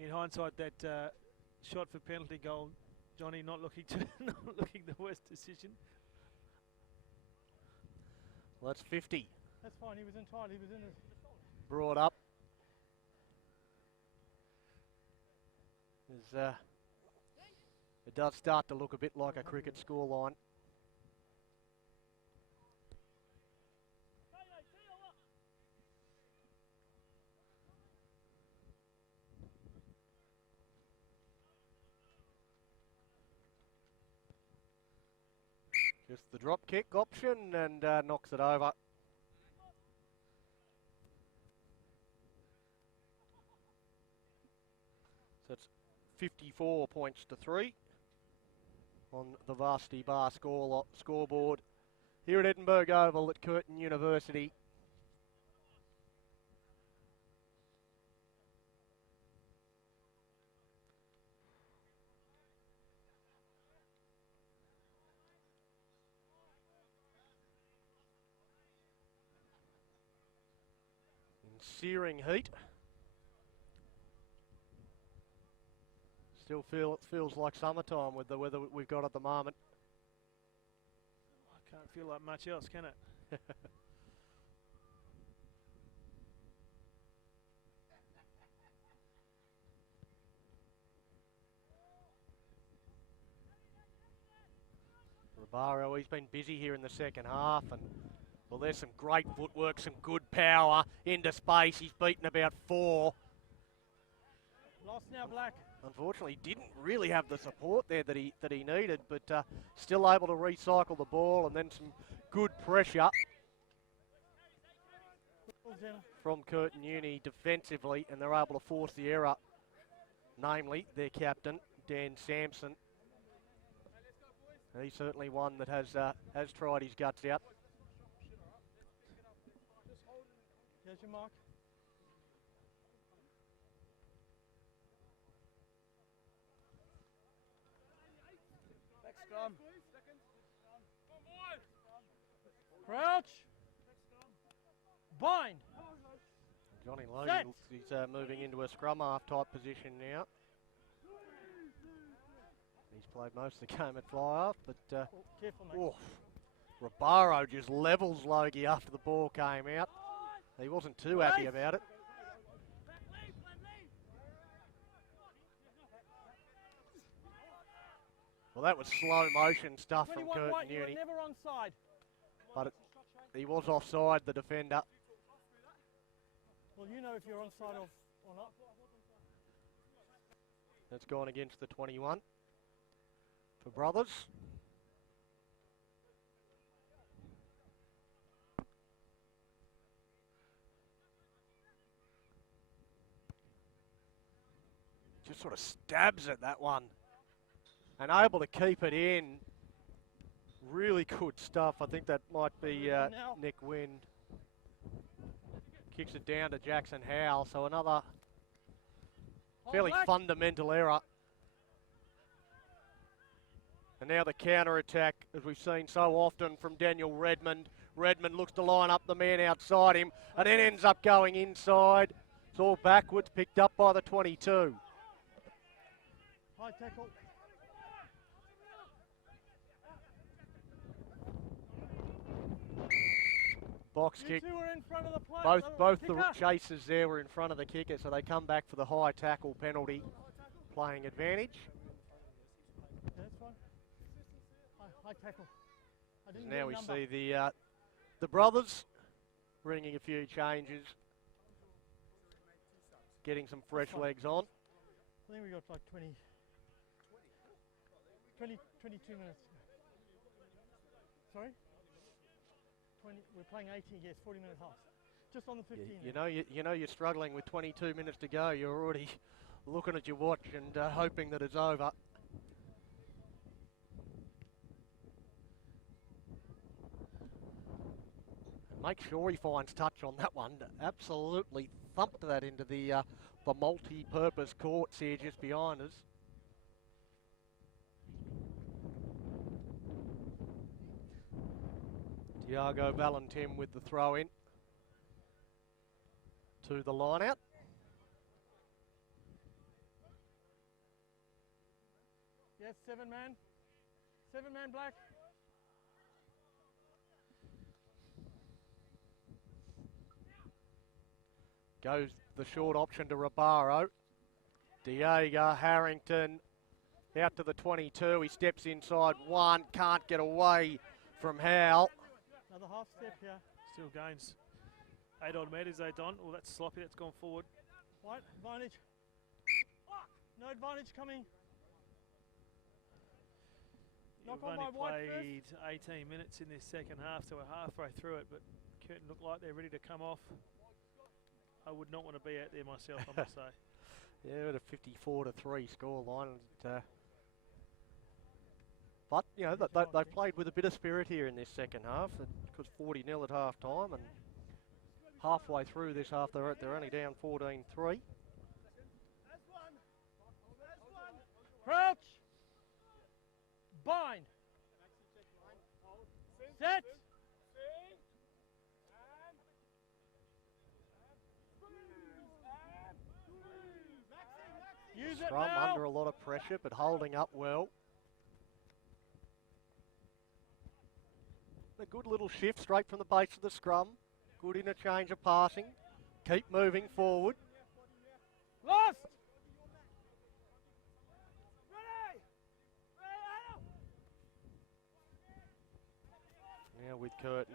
In hindsight, that shot for penalty goal, Johnny not looking the worst decision. Well, that's 50. That's fine, he was in tight, he was in it. Brought up. It does start to look a bit like a cricket scoreline. Just the drop kick option and knocks it over. So it's 54 points to 3 on the Varsity Bar scoreboard here at Edinburgh Oval at Curtin University. Searing heat. Still feels like summertime with the weather we've got at the moment. I can't feel like much else, can it? Ribeiro, he's been busy here in the second half, and well, there's some great footwork, some good power into space. He's beaten about 4. Lost now, Black. Unfortunately, didn't really have the support there that he needed, but still able to recycle the ball, and then some good pressure from Curtin Uni defensively, and they're able to force the error, namely their captain, Dan Sampson. He's certainly one that has tried his guts out. Here's your mark. Crouch. Bind. Johnny Logan, he's moving into a scrum half type position now. He's played most of the game at fly half, but Careful, mate. Ribeiro just levels Logie after the ball came out. He wasn't too happy about it. Well, that was slow motion stuff from 21 Curtin White, you were Uni, never onside. but he was offside, the defender. Well, you know if you're onside or not. That's gone against the 21 for Brothers. Just sort of stabs at that one and able to keep it in. Really good stuff. I think that might be Nick Wind. Kicks it down to Jackson Howell, so another fairly fundamental error. And now the counter-attack, as we've seen so often from Daniel Redmond. Redmond looks to line up the man outside him and then ends up going inside. It's all backwards, picked up by the 22. High tackle. Box You kick. two are in front of the play. Both the chasers there were in front of the kicker, so they come back for the high tackle penalty, playing advantage. Yeah, that's fine. High tackle. I didn't Now get a we number. see the Brothers bringing a few changes, getting some fresh legs on. I think we got like 22 minutes. Sorry? 20, we're playing 80, yes, 40-minute half. Just on the 15. You know you're struggling with 22 minutes to go. You're already looking at your watch and hoping that it's over. Make sure he finds touch on that one. Absolutely thumped that into the multi-purpose courts here just behind us. Tiago Valentin with the throw in to the line out. Yes, 7-man. 7-man black. Goes the short option to Ribeiro. Diego Harrington out to the 22. He steps inside one, can't get away from Howell. Another half step here. Still gains 8 odd metres, though, Don. Oh, that's sloppy. That's gone forward. White, advantage. No advantage coming. Knock We've on only by White played 18 minutes in this second half, so we're halfway through it, but Curtin look like they're ready to come off. I would not want to be out there myself, I must say. Yeah, at a 54-3 score line. But, you know, they played with a bit of spirit here in this second half, because 40-0 at half time, and halfway through this half, they're only down 14-3. Crouch. Bind. Set. Use it Scrum now. under a lot of pressure, but holding up well. A good little shift straight from the base of the scrum. Good interchange of passing. Keep moving forward. Lost. Now with Curtin.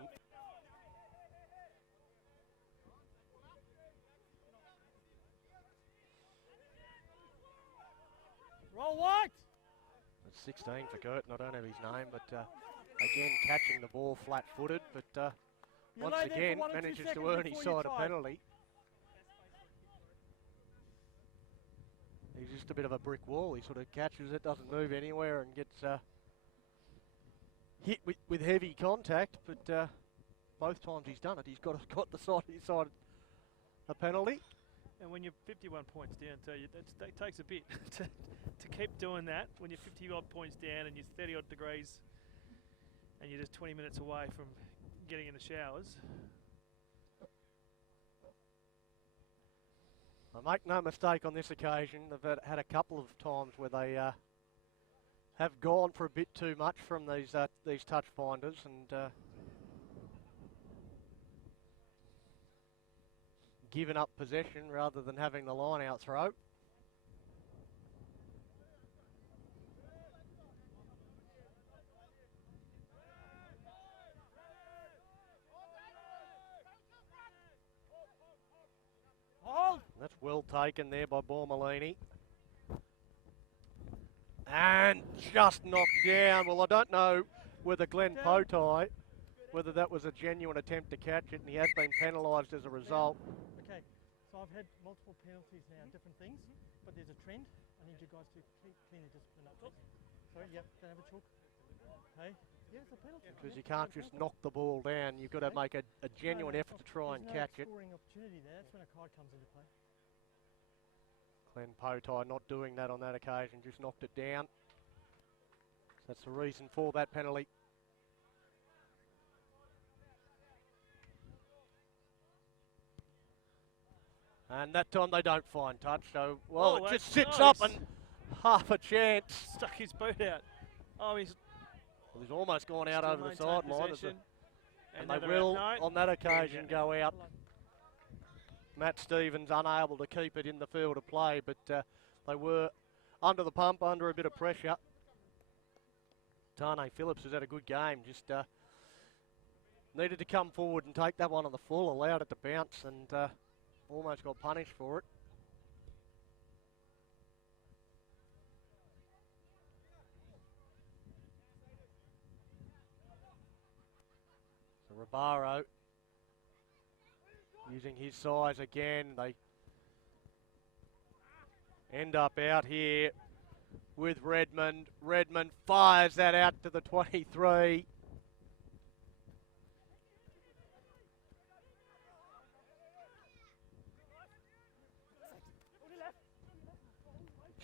Roll White. It's 16 for Curtin. I don't have his name, but again catching the ball flat-footed, but You once lay there for again 1 or 2 manages seconds to earn his before you side a try. penalty. He's just a bit of a brick wall. He sort of catches it, doesn't move anywhere, and gets hit with heavy contact. But both times he's done it, he's got the side a penalty. And when you're 51 points down, too, that takes a bit to keep doing that. When you're 50 odd points down and you're 30 odd degrees and you're just 20 minutes away from getting in the showers. I make no mistake on this occasion. They've had a couple of times where they have gone for a bit too much from these touch finders and given up possession rather than having the line out throw. That's well taken there by Bormolini. And just knocked down. Well, I don't know whether Glenn Potai, whether that was a genuine attempt to catch it, and he has been penalised as a result. Okay, so I've had multiple penalties now, different things, but there's a trend. I need you guys to clean the discipline up. Sorry, yep, don't have a chalk. Okay, yeah, it's a penalty. Because you can't just knock the ball down. You've got to make a genuine effort to try and catch it. There's no scoring opportunity there. That's when a card comes into play. Glenn Potai not doing that on that occasion, just knocked it down. So that's the reason for that penalty. And that time they don't find touch, so, well, it just sits up and half a chance. Stuck his boot out. Oh, he's almost gone out over the sideline. And they will, will, on that occasion, go out. Matt Stevens unable to keep it in the field of play, but they were under the pump, under a bit of pressure. Tane Phillips has had a good game, just needed to come forward and take that one on the full, allowed it to bounce and almost got punished for it. So Ribaro using his size again. They end up out here with Redmond. Redmond fires that out to the 23.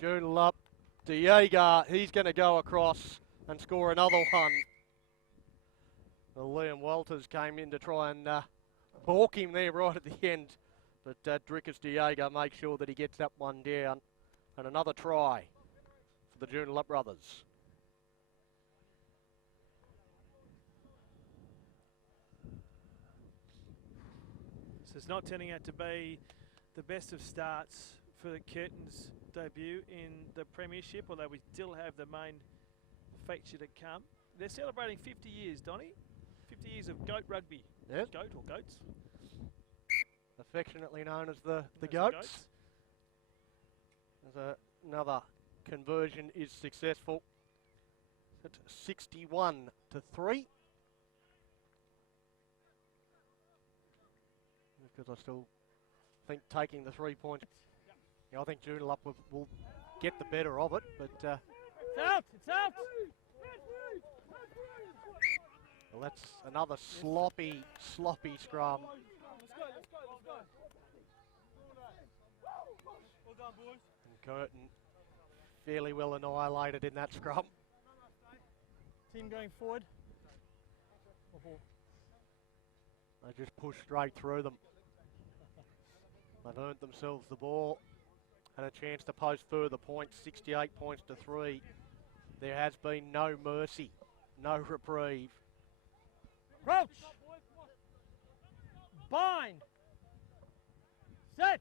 Joondalup, Diego, he's going to go across and score another one. Well, Liam Walters came in to try and balk him there right at the end, but Drickus Diego makes sure that he gets that one down. And another try for the Joondalup brothers. So it's not turning out to be the best of starts for the Curtin's debut in the Premiership, although we still have the main feature to come. They're celebrating 50 years, Donnie. 50 years of goat rugby. Yep. Goat or goats. Affectionately known as the goats. As another conversion is successful. It's 61-3. Because I still think taking the 3 points, I think Joondalup will get the better of it, but it's out! It's out! Well, that's another sloppy scrum. Let's go. Well done, boys. And Curtin fairly well annihilated in that scrum. Team going forward. They just pushed straight through them. They've earned themselves the ball and a chance to post further points, 68 points to 3. There has been no mercy, no reprieve. Crouch! Bind! Set!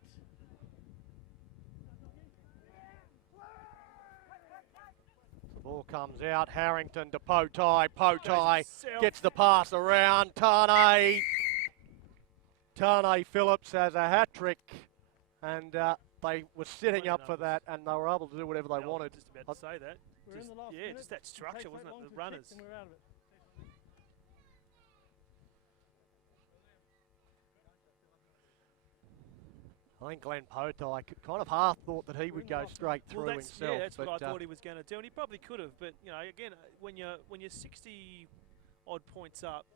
The ball comes out, Harrington to Potai. Potai gets the pass around. Tane Phillips has a hat-trick, and they were setting up for that, and they were able to do whatever they wanted. Just about to say that. We're in the last yeah, minute. just that structure, wasn't it? The runners. And we're out of it. I think Glenn Potai kind of half thought that he would go straight through himself. Yeah, that's what I thought he was going to do, and he probably could have. But you know, again, when you're 60 odd points up,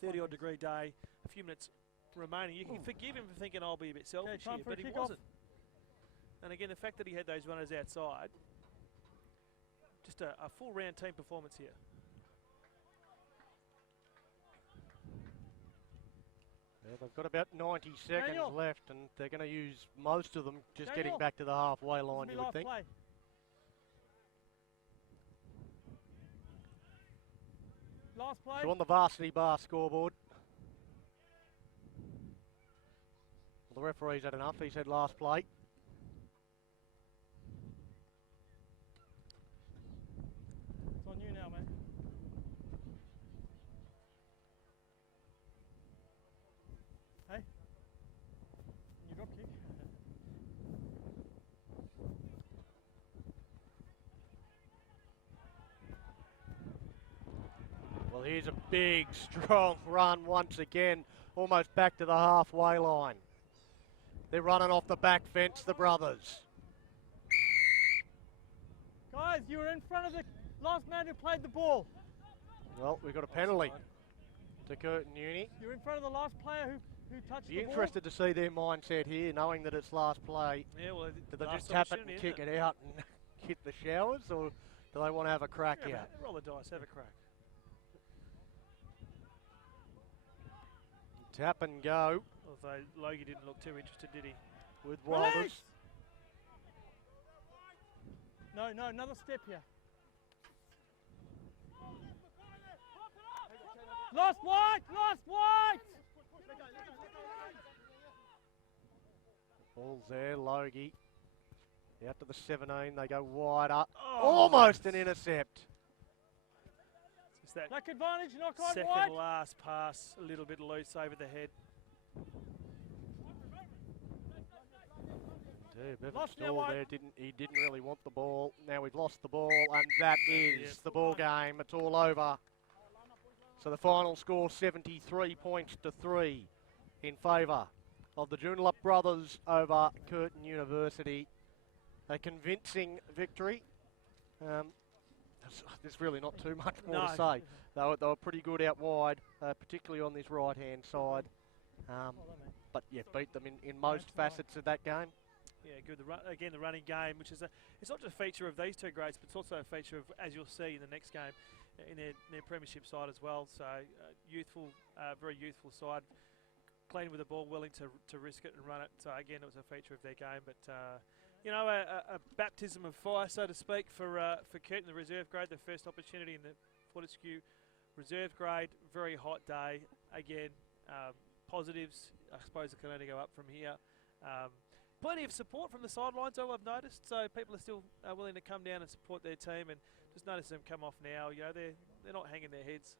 30 odd degree day, a few minutes remaining, you can forgive him for thinking I'll be a bit selfish here, but he wasn't. And again, the fact that he had those runners outside, just a full round team performance here. Yeah, they've got about 90 seconds left, and they're going to use most of them just getting back to the halfway line, you would think. last play. So on the varsity bar scoreboard. Well, the referee's had enough. He said last play. It's on you now, mate. Hey? You drop kick. Well, here's a big, strong run once again, almost back to the halfway line. They're running off the back fence, the brothers. Guys, you were in front of the last man who played the ball. Well, we've got a penalty to Curtin Uni. You're in front of the last player who touched Be the ball. interested to see their mindset here, knowing that it's last play. Yeah, well, Do they just tap it and kick it out and hit the showers, or do they want to have a crack Yeah, out? roll the dice, have a crack. Tap and go Although Logie didn't look too interested, did he? with Wilders. Release! No, another step here. Lost white! Ball's there, Logie. Out to the 17, they go wider. Oh, Almost an intercept. It's that Black advantage, knock on second white. last pass, a little bit loose over the head. Bevan Lost now, Stall White. there he didn't really want the ball. Now we've lost the ball, and that is the ball game. It's all over. So the final score 73 points to 3 in favour of the Joondalup brothers over Curtin University. A convincing victory. There's really not too much more to say. They were pretty good out wide, particularly on this right-hand side. But yeah, beat them in most facets of that game. Yeah, good. Again, the running game, which is it's not just a feature of these two grades, but it's also a feature of, as you'll see in the next game, in their premiership side as well. So youthful, very youthful side, clean with the ball, willing to risk it and run it. So again, it was a feature of their game. But you know, a baptism of fire, so to speak, for Curtin, the reserve grade, the first opportunity in the Fortescue reserve grade. Very hot day. Again, positives. I suppose it can only go up from here. Plenty of support from the sidelines, though, I've noticed. So people are still willing to come down and support their team, and just notice them come off now. You know, they're not hanging their heads.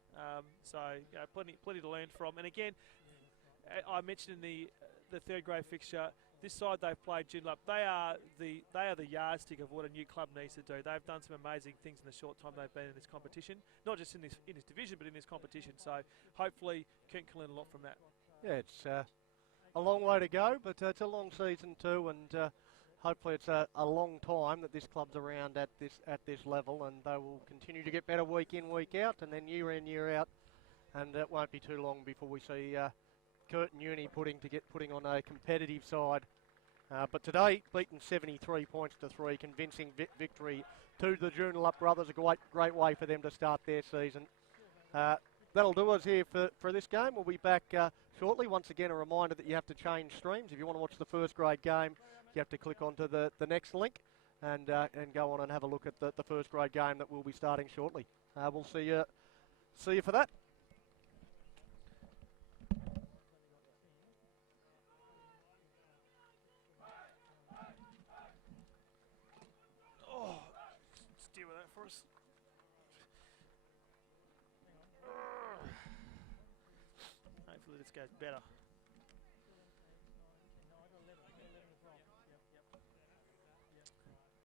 So you know, plenty to learn from. And again, I mentioned in the third grade fixture, this side they've played Joondalup. They are the yardstick of what a new club needs to do. They've done some amazing things in the short time they've been in this competition, not just in this division, but in this competition. So hopefully, Curtin can learn a lot from that. Yeah, it's a long way to go, but it's a long season too, and hopefully it's a long time that this club's around at this level, and they will continue to get better week in, week out, and then year in, year out, and it won't be too long before we see Curtin Uni putting on a competitive side. But today, beaten 73 points to 3, convincing victory to the Joondalup brothers. A great way for them to start their season. That'll do us here for this game. We'll be back shortly. Once again, a reminder that you have to change streams. If you want to watch the first grade game, you have to click onto the next link and go on and have a look at the first grade game that we'll be starting shortly. We'll see you for that. Oh, let's deal with that for us. Hopefully this goes better.